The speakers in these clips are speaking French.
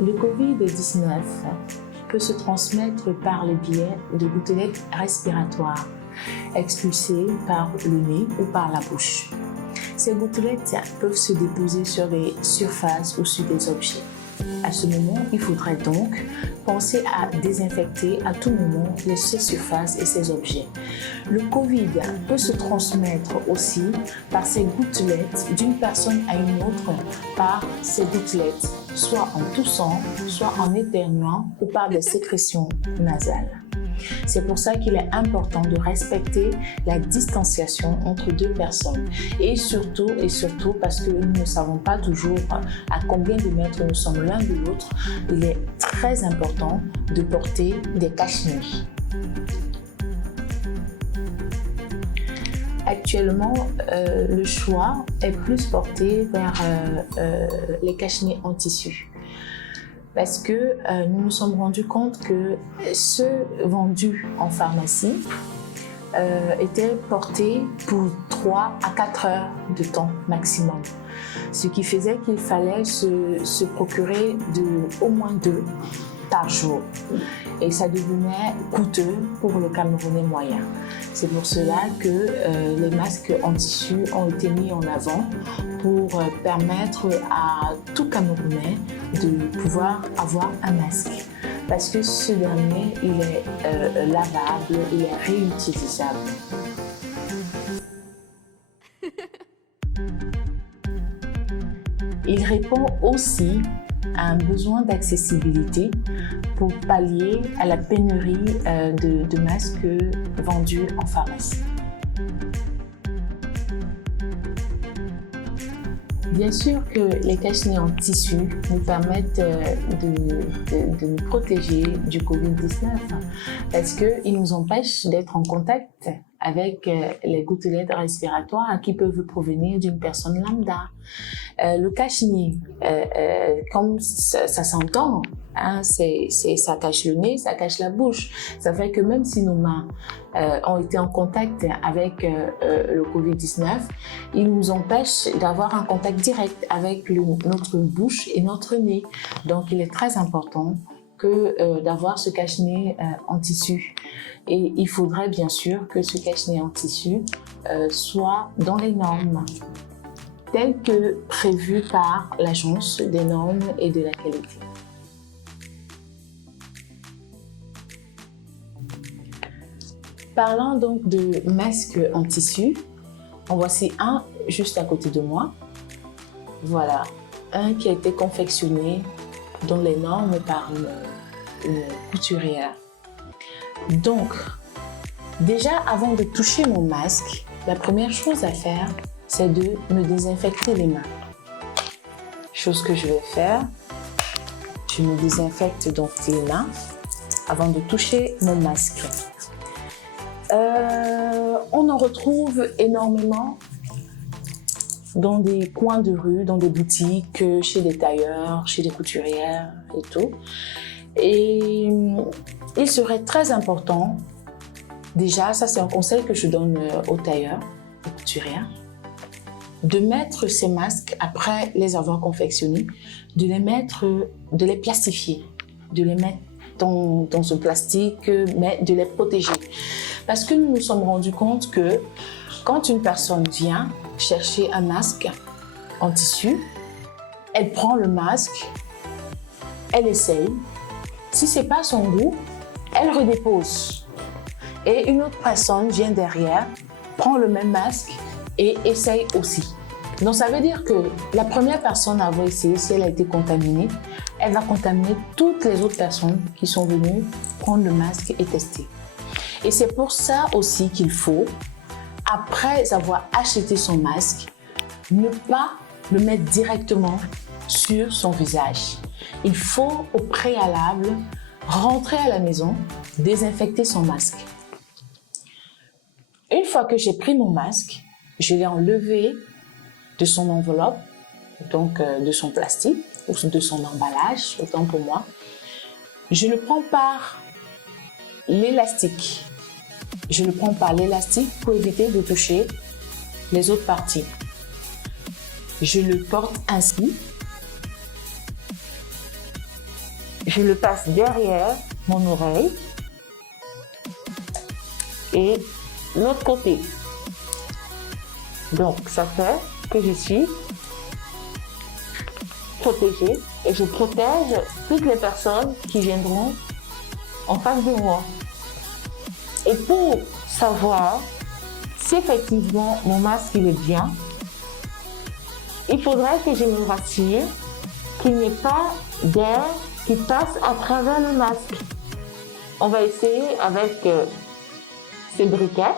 Le Covid-19 peut se transmettre par le biais de gouttelettes respiratoires expulsées par le nez ou par la bouche. Ces gouttelettes peuvent se déposer sur des surfaces ou sur des objets. À ce moment, il faudrait donc penser à désinfecter à tout moment ces surfaces et ces objets. Le Covid peut se transmettre aussi par ces gouttelettes d'une personne à une autre par ces gouttelettes, soit en toussant, soit en éternuant ou par des sécrétions nasales. C'est pour ça qu'il est important de respecter la distanciation entre deux personnes et surtout parce que nous ne savons pas toujours à combien de mètres nous sommes l'un de l'autre, il est très important de porter des cache-nez. Actuellement, le choix est plus porté vers les cache-nez en tissu. Parce que nous nous sommes rendus compte que ceux vendus en pharmacie étaient portés pour 3 à 4 heures de temps maximum. Ce qui faisait qu'il fallait se procurer au moins 2 par jour. Et ça devenait coûteux pour le Camerounais moyen. C'est pour cela que les masques en tissu ont été mis en avant pour permettre à tout Camerounais de pouvoir avoir un masque. Parce que ce dernier, il est lavable, il est réutilisable. Il répond aussi à un besoin d'accessibilité pour pallier à la pénurie de masques vendus en pharmacie. Bien sûr que les cache-nez en tissu nous permettent de nous protéger du Covid-19 parce qu'ils nous empêchent d'être en contact avec les gouttelettes respiratoires qui peuvent provenir d'une personne lambda. Le cache-nez, comme ça s'entend, hein, ça cache le nez, ça cache la bouche. Ça fait que même si nos mains ont été en contact avec le Covid-19, il nous empêche d'avoir un contact direct avec notre bouche et notre nez. Donc il est très important d'avoir ce cache-nez en tissu. Et il faudrait bien sûr que ce cache-nez en tissu soit dans les normes telles que prévues par l'Agence des normes et de la qualité. Parlant donc de masques en tissu, en voici un juste à côté de moi. Voilà, un qui a été confectionné dans les normes par une couturière. Donc, déjà avant de toucher mon masque, la première chose à faire, c'est de me désinfecter les mains. Chose que je vais faire, je me désinfecte donc les mains avant de toucher mon masque. On en retrouve énormément dans des coins de rue, dans des boutiques, chez des tailleurs, chez des couturières et tout. Et il serait très important, déjà, ça c'est un conseil que je donne aux tailleurs, aux couturières, de mettre ces masques, après les avoir confectionnés, de les plastifier, de les mettre dans un plastique, mais de les protéger. Parce que nous nous sommes rendus compte que quand une personne vient chercher un masque en tissu, elle prend le masque, elle essaye. Si ce n'est pas son goût, elle redépose. Et une autre personne vient derrière, prend le même masque et essaye aussi. Donc ça veut dire que la première personne à avoir essayé, si elle a été contaminée, elle va contaminer toutes les autres personnes qui sont venues prendre le masque et tester. Et c'est pour ça aussi qu'il faut, après avoir acheté son masque, ne pas le mettre directement sur son visage. Il faut au préalable rentrer à la maison, désinfecter son masque. Une fois que j'ai pris mon masque, je l'ai enlevé de son enveloppe, donc de son plastique, ou de son emballage, autant pour moi. Je le prends par l'élastique. Je le prends par l'élastique pour éviter de toucher les autres parties. Je le porte ainsi. je le passe derrière mon oreille et l'autre côté. Donc, ça fait que je suis protégée et je protège toutes les personnes qui viendront en face de moi. Et pour savoir si effectivement mon masque il est bien, il faudrait que je me rassure qu'il n'y ait pas d'air qui passe à travers le masque. On va essayer avec ce briquet.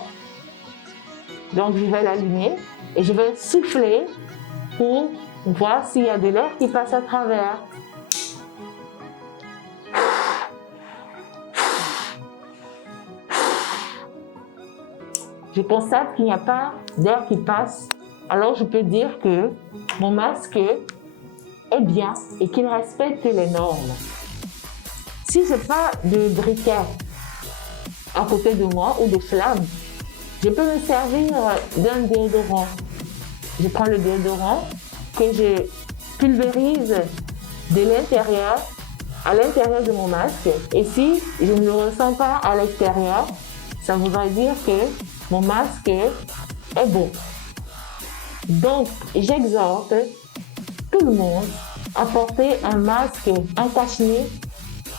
Donc je vais l'allumer et je vais souffler pour voir s'il y a de l'air qui passe à travers. Je constate qu'il n'y a pas d'air qui passe, alors je peux dire que mon masque est bien et qu'il respecte les normes. Si je n'ai pas de briquet à côté de moi ou de flamme, je peux me servir d'un déodorant. Je prends le déodorant que je pulvérise de l'intérieur à l'intérieur de mon masque. Et si je ne le ressens pas à l'extérieur, ça voudrait dire que mon masque est bon. Donc, j'exhorte tout le monde à porter un masque, un cache-nez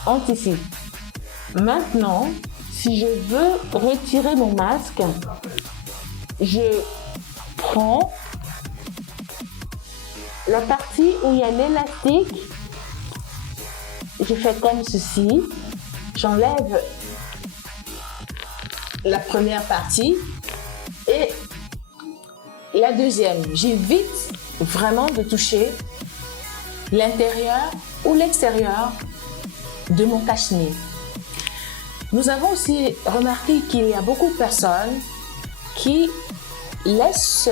en tissu. Maintenant, si je veux retirer mon masque, je prends la partie où il y a l'élastique, je fais comme ceci, j'enlève la première partie et la deuxième. J'évite vraiment de toucher l'intérieur ou l'extérieur de mon cache-nez. Nous avons aussi remarqué qu'il y a beaucoup de personnes qui laissent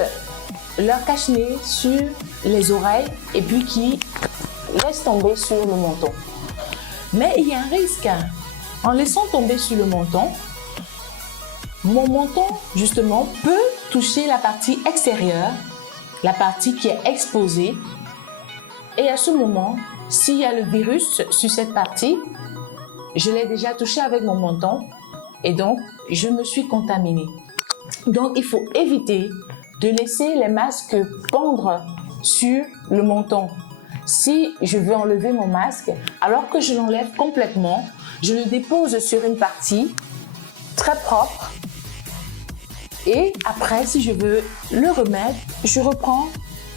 leur cache-nez sur les oreilles et puis qui laissent tomber sur le menton. Mais il y a un risque. En laissant tomber sur le menton, mon menton, justement, peut toucher la partie extérieure, la partie qui est exposée. Et à ce moment, s'il y a le virus sur cette partie, je l'ai déjà touché avec mon menton et donc je me suis contaminée. Donc, il faut éviter de laisser les masques pendre sur le menton. Si je veux enlever mon masque, alors que je l'enlève complètement, je le dépose sur une partie très propre. Et après, si je veux le remettre, je reprends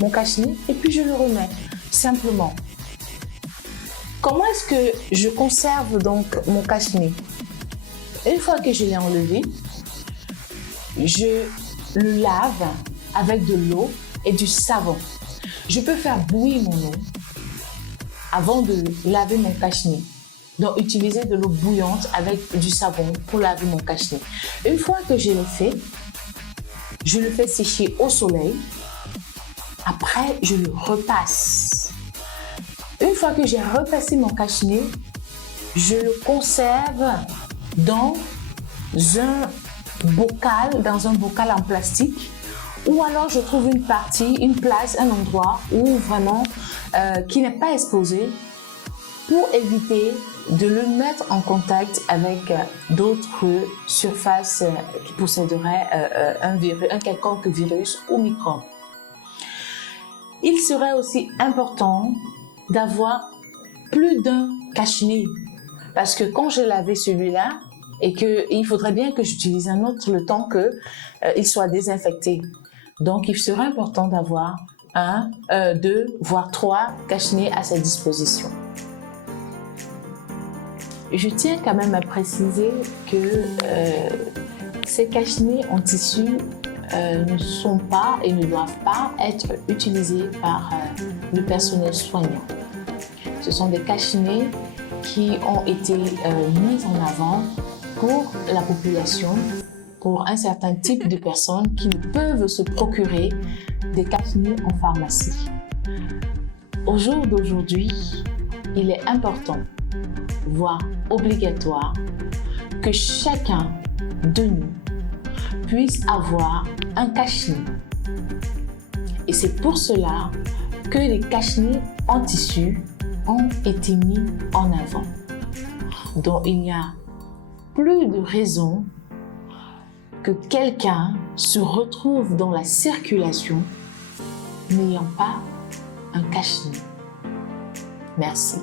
mon cache-nez et puis je le remets, simplement. Comment est-ce que je conserve donc mon cache-nez? Une fois que je l'ai enlevé, je le lave avec de l'eau et du savon. Je peux faire bouillir mon eau avant de laver mon cache-nez. Donc, utiliser de l'eau bouillante avec du savon pour laver mon cache-nez. Une fois que je l'ai fait, je le fais sécher au soleil. Après, je le repasse. Une fois que j'ai repassé mon cache-nez, je le conserve dans un bocal en plastique, ou alors je trouve une partie, une place, un endroit où vraiment qui n'est pas exposé pour éviter de le mettre en contact avec d'autres surfaces qui posséderaient un quelconque virus ou microbe. Il serait aussi important d'avoir plus d'un cache-nez parce que quand j'ai lavé celui-là et qu'il faudrait bien que j'utilise un autre le temps qu'il soit désinfecté. Donc, il serait important d'avoir 1, 2, voire 3 cache-nez à sa disposition. Je tiens quand même à préciser que ces cache-nez en tissu ne sont pas et ne doivent pas être utilisés par le personnel soignant. Ce sont des cache-nez qui ont été mis en avant pour la population, pour un certain type de personnes qui peuvent se procurer des cache-nez en pharmacie. Au jour d'aujourd'hui, il est important, voire obligatoire, que chacun de nous puisse avoir un cache-nez. Et c'est pour cela que les cache-nez en tissu ont été mis en avant. Donc, il n'y a plus de raison que quelqu'un se retrouve dans la circulation n'ayant pas un cache-nez. Merci.